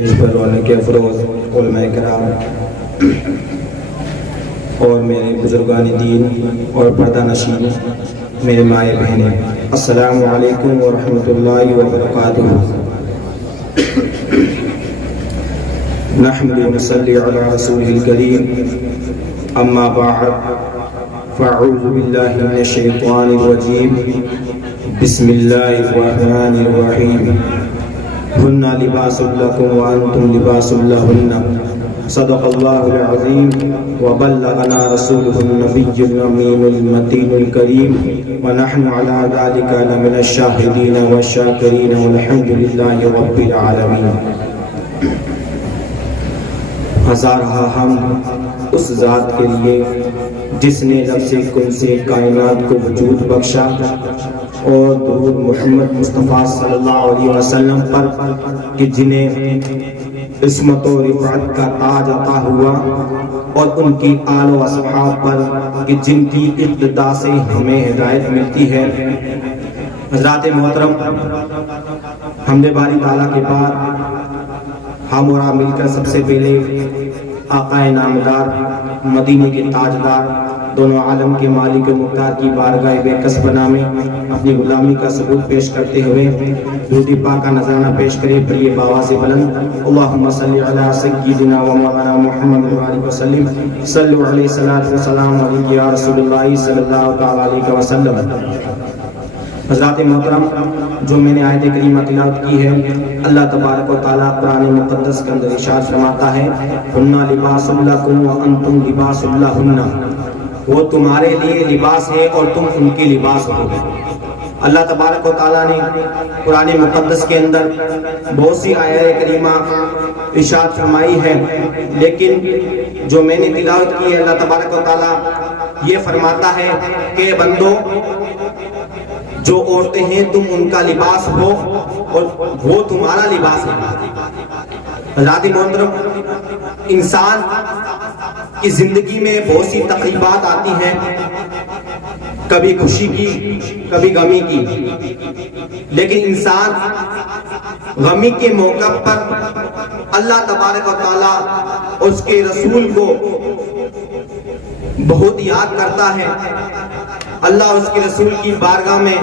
اس پر رونے کے افروز علماء کرام اور میرے بزرگان دین اور پردہ نشین میرے مائیں بہنیں، السلام علیکم ورحمۃ اللہ وبرکاتہ۔ نحمد و نصلی علی رسول الکریم، اما بعد فاعوذ باللہ من الشیطان الرجیم، بسم اللہ الرحمن الرحیم۔ ہن لباس لکم وانتم لباس لہن، صدق اللہ العظیم وبلغنا رسولہ النبی الامین المتین الکریم، ونحن علی ذلک لمن الشاہدین والشاکرین والحمد للہ رب العالمین۔ ہزارہ حمد اس ذات کے لیے جس نے لفظ کن سے کائنات کو وجود بخشا، اور درود محمد مصطفیٰ صلی اللہ علیہ وسلم پر کہ جنہیں عصمت و رفعت کا تاج عطا ہوا، اور ان کی آل و اصحاب پر کہ جن کی اقتداء سے ہمیں ہدایت ملتی ہے۔ حضرات محترم، حمد باری تعالیٰ کے بعد ہم اور آپ مل کر سب سے پہلے آقا نامدار، مدینے کے تاجدار، دونوں عالم کے مالک و مختار کی بارگاہ بے کس پناہ میں اپنی غلامی کا ثبوت پیش کرتے ہوئے درود پاک کا نذرانہ پیش کرے۔ بڑی بآواز بلند اللہم صلی علی سیدنا و مولانا محمد وآلہ وسلم، صلو علیہ الصلاۃ والسلام علیہ یا رسول اللہ صلی اللہ تعالی علیہ وسلم۔ حضرات محترم، جو میں نے آیت کریمہ تلاوت کی ہے، اللہ تبارک و تعالیٰ قرآن مقدس کے اندر ارشاد فرماتا ہے، ہن لباس لکم وانتم لباس لہن، وہ تمہارے لیے لباس ہے اور تم ان کے لباس ہو۔ اللہ تبارک و تعالیٰ نے قرآن مقدس کے اندر بہت سی آیات کریمہ ارشاد فرمائی ہے، لیکن جو میں نے تلاوت کی ہے، اللہ تبارک و تعالیٰ یہ فرماتا ہے کہ بندو، جو عورتیں ہیں تم ان کا لباس ہو اور وہ تمہارا لباس ہے۔ حضرات محترم، انسان کی زندگی میں بہت سی تقریبات آتی ہیں، کبھی خوشی کی، کبھی غمی کی، لیکن انسان غمی کے موقع پر اللہ تبارک و تعالیٰ اور اس کے رسول کو بہت یاد کرتا ہے۔ اللہ اور اس کے رسول کی بارگاہ میں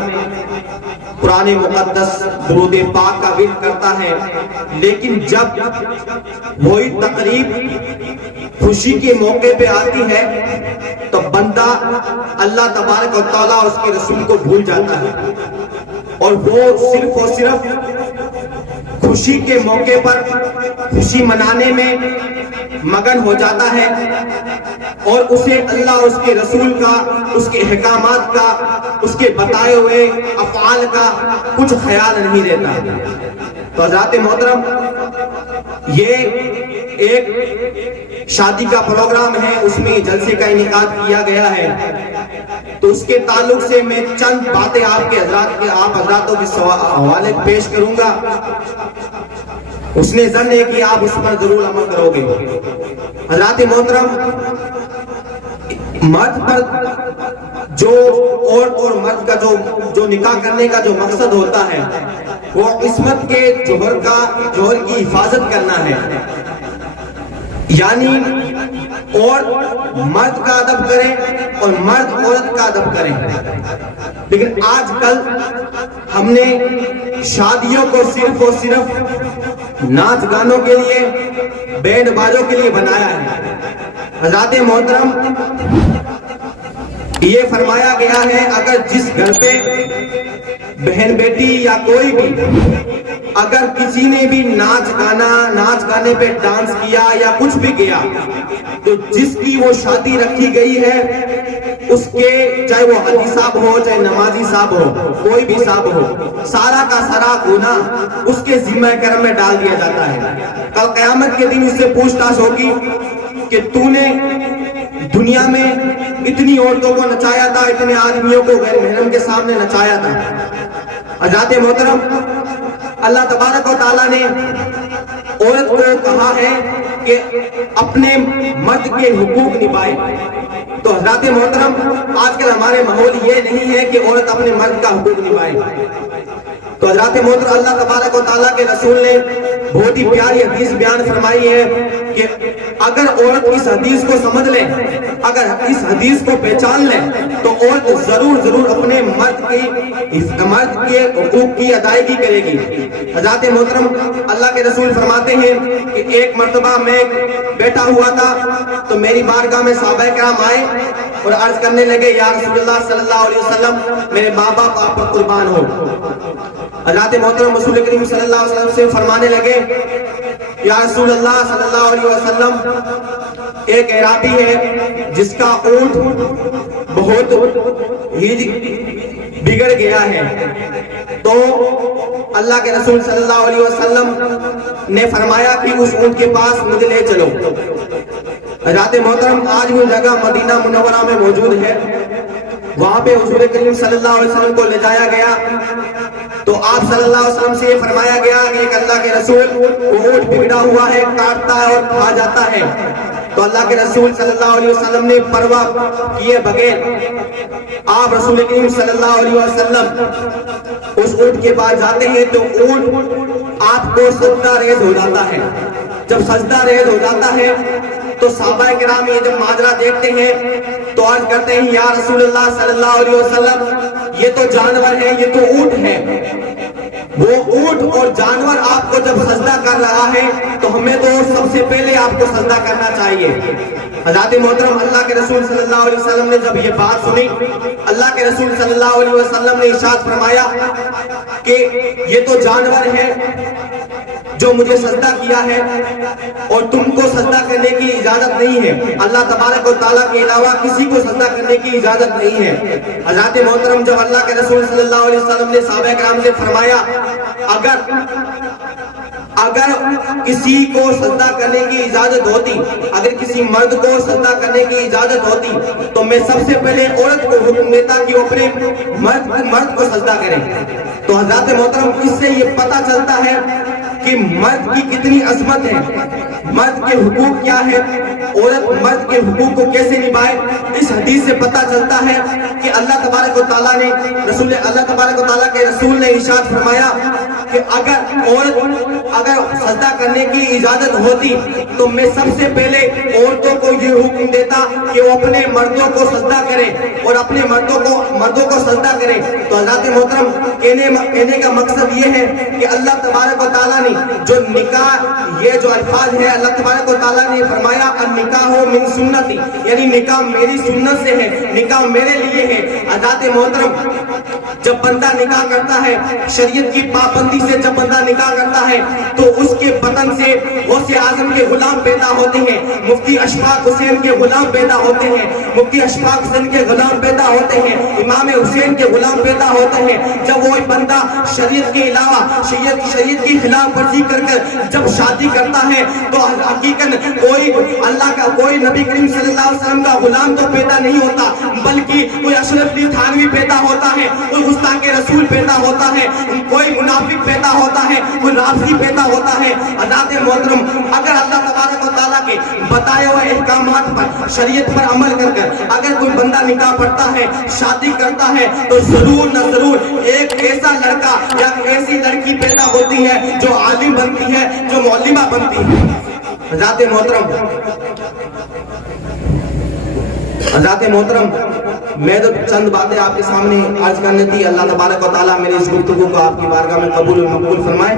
قرآن مقدس درود پاک کا ورد کرتا ہے، لیکن جب وہی تقریب خوشی کے موقع پہ آتی ہے تو بندہ اللہ تبارک و تعالیٰ اور اس کے رسول کو بھول جاتا ہے، اور وہ صرف اور صرف خوشی کے موقع پر خوشی منانے میں مگن ہو جاتا ہے، اور اسے اللہ اور اس کے رسول کا، اس کے احکامات کا، اس کے بتائے ہوئے افعال کا کچھ خیال نہیں رہتا۔ تو حضرات محترم، یہ ایک شادی کا پروگرام ہے، اس میں جلسے کا انعقاد کیا گیا ہے، تو اس کے تعلق سے میں چند باتیں آپ حضراتوں کے حوالے پیش کروں گا۔ اس نے ظن ہے کہ آپ اس پر ضرور عمل کرو گے۔ حضرات محترم، مرد پر جو عورت اور مرد کا جو نکاح کرنے کا جو مقصد ہوتا ہے، وہ عصمت کے جوہر کی حفاظت کرنا ہے، یعنی عورت مرد کا ادب کرے اور مرد عورت کا ادب کرے۔ لیکن آج کل ہم نے شادیوں کو صرف اور صرف ناچ گانوں کے لیے، بینڈ بازوں کے لیے بنایا ہے۔ حضرات محترم، یہ فرمایا گیا ہے، اگر جس گھر پہ بہن بیٹی یا کوئی بھی اگر کسی نے بھی ناچ گانے پہ ڈانس کیا یا کچھ بھی کیا، تو جس کی وہ شادی رکھی گئی ہے، اس کے چاہے وہ حاجی صاحب ہو، چاہے نمازی صاحب ہو، کوئی بھی صاحب ہو، سارا کا سارا گناہ اس کے ذمہ کرم میں ڈال دیا جاتا ہے۔ کل قیامت کے دن اس سے پوچھ تاچھ ہوگی کہ تو نے دنیا میں اتنی عورتوں کو نچایا تھا، اتنے آدمیوں کو غیر محرم کے سامنے نچایا تھا۔ حضرات محترم، اللہ تبارک و تعالیٰ نے عورت کو کہا ہے کہ اپنے مرد کے حقوق نبھائے۔ تو حضرات محترم، آج کل ہمارے ماحول یہ نہیں ہے کہ عورت اپنے مرد کا حقوق نبھائے۔ تو حضرات محترم، اللہ تبارک و تعالیٰ کے رسول نے بہت ہی پیاری حدیث بیان فرمائی ہے کہ اگر عورت اس حدیث کو سمجھ لے، اگر اس حدیث کو پہچان لے تو عورت ضرور اپنے مرد کے حقوق کی ادائیگی کرے گی۔ حضرات محترم، اللہ کے رسول فرماتے ہیں کہ ایک مرتبہ میں بیٹھا ہوا تھا تو میری بارگاہ میں صحابہ کرام آئے اور عرض کرنے لگے، یا رسول اللہ صلی اللہ علیہ وسلم، میرے ماں باپ آپ پر قربان ہو۔ حضرات محترم رسول کریم صلی اللہ علیہ وسلم سے فرمانے لگے، یا رسول اللہ صلی اللہ علیہ وسلم، ایک اعرابی ہے جس کا اونٹ بہت ہی بگڑ گیا ہے، تو اللہ کے رسول صلی اللہ علیہ وسلم نے فرمایا کہ اس اونٹ کے پاس مجھے لے چلو۔ حضرات محترم، آج وہ جگہ مدینہ منورہ میں موجود ہے، وہاں پہ حضور کریم صلی اللہ علیہ وسلم کو لے جایا گیا تو آپ صلی اللہ علیہ وسلم سے یہ فرمایا گیا کہ ایک اللہ کے رسول اونٹ بگڑا ہوا ہے، کاٹتا ہے اور کھا جاتا ہے۔ تو اللہ کے رسول صلی اللہ علیہ وسلم نے پرواہ کیے بغیر آپ رسول کریم صلی اللہ علیہ وسلم اس اونٹ کے پاس جاتے ہیں تو اونٹ آپ کو سجدہ ریز ہو جاتا ہے۔ جب سجدہ ریز ہو جاتا ہے تو صحابہ کرام یہ جب ماجرا دیکھتے ہیں تو عرض کرتے ہیں، یا رسول اللہ صلی اللہ علیہ وسلم، یہ تو جانور ہے، یہ تو اونٹ ہے۔ وہ اونٹ اور جانور آپ کو جب سجدہ کر رہا ہے تو ہمیں تو سب سے پہلے آپ کو سجدہ کرنا چاہیے۔ حضرات محترم، اللہ کے رسول صلی اللہ علیہ وسلم نے جب یہ بات سنی، اللہ کے رسول صلی اللہ علیہ وسلم نے ارشاد فرمایا کہ یہ تو جانور ہے جو مجھے سجدہ کیا ہے اور تم کو سجدہ کرنے کی اجازت نہیں ہے، اللہ تبارک و تعالیٰ کے علاوہ کسی کو سجدہ کرنے کی اجازت نہیں ہے۔ حضرات محترم، جب اللہ کے رسول صلی اللہ علیہ وسلم نے صحابہ کرام سے فرمایا اگر کسی کو سجدہ کرنے کی اجازت ہوتی، اگر کسی مرد کو سجدہ کرنے کی اجازت ہوتی تو میں سب سے پہلے عورت کو حکم دیتا کہ وہ اپنے مرد کو سجدہ کرے۔ تو حضرات محترم، اس سے یہ پتہ چلتا ہے کہ مرد کی کتنی عظمت ہے، مرد کے حقوق کیا ہے، عورت مرد کے حقوق کو کیسے نبھائے۔ اس حدیث سے پتہ چلتا ہے کہ اللہ تبارک و تعالیٰ نے اللہ تبارک و تعالیٰ کے رسول نے ارشاد فرمایا کہ اگر سجدہ کرنے کی اجازت ہوتی تو میں سب سے پہلے عورتوں کو یہ حکم دیتا کہ وہ اپنے مردوں کو سجدہ کریں اور اپنے مردوں کو سجدہ کریں۔ تو حضرات محترم، کہنے کا مقصد یہ ہے کہ اللہ تبارک و تعالیٰ نے جو نکاح، یہ جو الفاظ ہے، اللہ تبارک و تعالیٰ نے فرمایا النکاح من سنتی، یعنی نکاح میری سنت سے ہے، نکاح میرے لیے ہے۔ حضرات محترم، جب بندہ نکاح کرتا ہے، شریعت کی پابندی سے جب بندہ نکاح کرتا ہے تو اس کے بدن سے غوث اعظم کے غلام پیدا ہوتے ہیں، مفتی اشفاق حسین کے غلام پیدا ہوتے ہیں، مفتی اشفاق حسین کے غلام پیدا ہوتے ہیں، امام حسین کے غلام پیدا ہوتے ہیں۔ جب وہ بندہ شریعت کے علاوہ شریعت کی خلاف ورزی کر جب شادی کرتا ہے تو حقیقت کوئی نبی کریم صلی اللہ علیہ وسلم کا غلام تو پیدا نہیں ہوتا، بلکہ کوئی اشرف علی تھانوی پیدا ہوتا ہے، کوئی گستاخ رسول پیدا ہوتا ہے، کوئی منافق پیدا ہوتا ہے، کوئی رافضی پیدا ہوتا ہے۔ حضرات محترم، اگر اللہ تبارک و تعالیٰ کے بتائے ہوئے احکامات پر، شریعت پر عمل کر اگر کوئی بندہ نکاح پڑھتا ہے، شادی کرتا ہے تو ضرور نہ ضرور ایک ایسا لڑکا یا ایسی لڑکی پیدا ہوتی ہے جو عالم بنتی ہے، جو معلمہ بنتی ہے۔ حضرات محترم، میں تو چند باتیں آپ کے سامنے عرض کرنے تھی۔ اللہ تبارک و تعالیٰ میری اس گفتگو کو آپ کی بارگاہ میں قبول و مقبول فرمائے۔